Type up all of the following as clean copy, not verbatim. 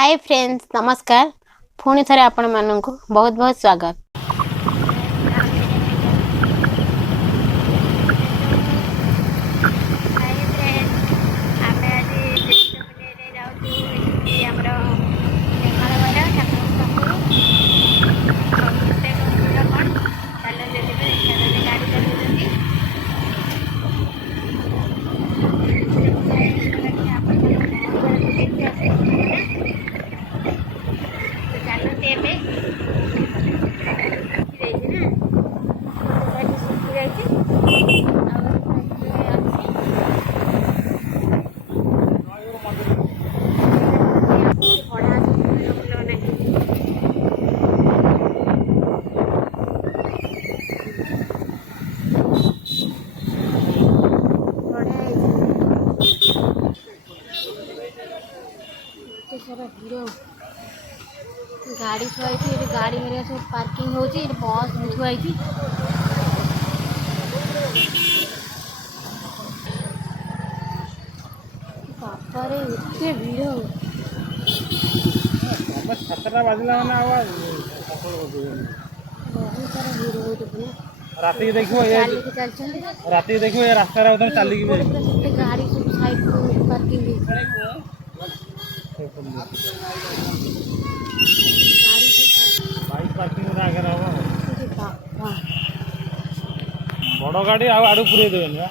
Hi friends, नमस्कार। पुणी थे आपण मानक बहुत बहुत स्वागत। गाड़ी थुआई गाड़ी मेरे सब पार्किंग हो बस भी थुआई बापर एते भीड़ छतटा बाजिला माने आवाज बहुत सारा भीड़ हो राति के देखियो राति के देखियो ये रास्ता रे उधर चली की गाड़ी सब साइड को पार्किंग बाइक पार्किंग रे आगे रहबो बड़ गाड़ी आड़ू पुरे देबेन बा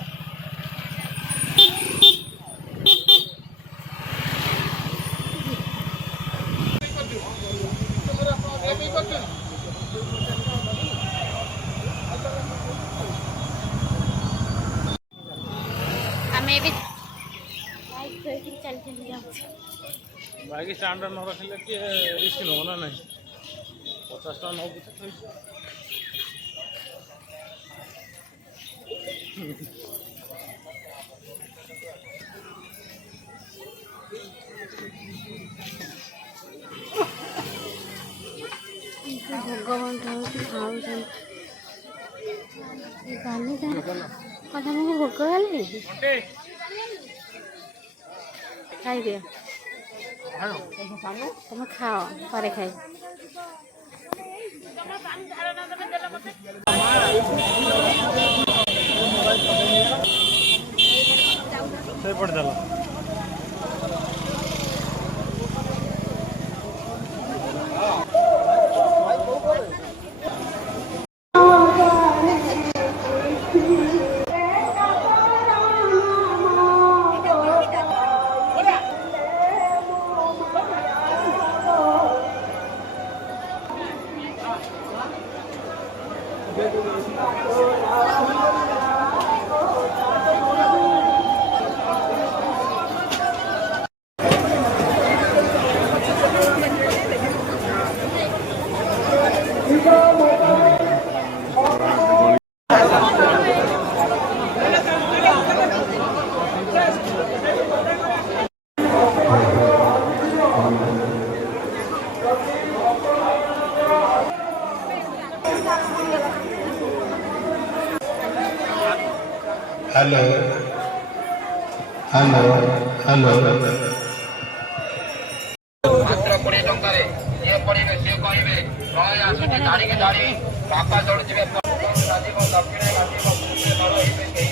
हमें भी बाइक चल जाऊँ बाइक स्टैंड न रखले कि रिस्क न ना नहीं 50 टन हो भगवान खाऊ कथा मुझे भोक गले खाई दियो तुम खाओ पर खाई पड़ चलो हेलो हेलो हेलो मात्र 20 टंका रे ये पड़िबे से कहिबे नय आसुची गाड़ी के गाड़ी बापा जोड़ जिवे राजीव दक्षिण राजीव पूर्वे न रहिबे केही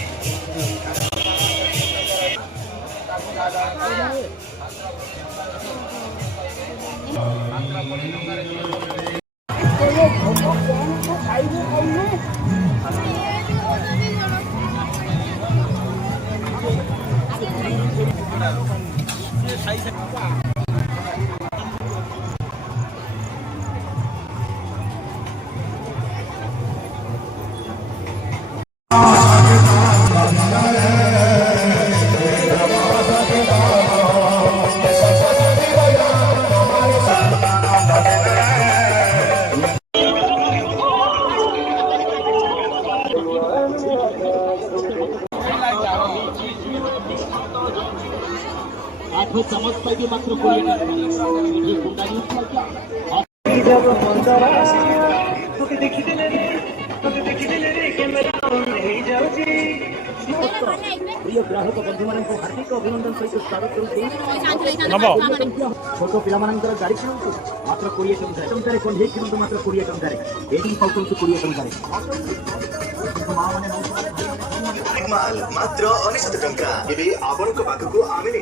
मात्र 20 टंका रे चमच पैकी मात्र प्रिय ग्राहक बंधु मानक हार्दिक अभिनंदन सहित स्वागत करुच्ची नब छोट पिला गाड़ी किणु मात्र 20 टंका कंढे किणु मात्र 20 टंका एटी पाउँ 20 टंका माल मात्र 19 टंका एबे आपनक पाखकु आमे नै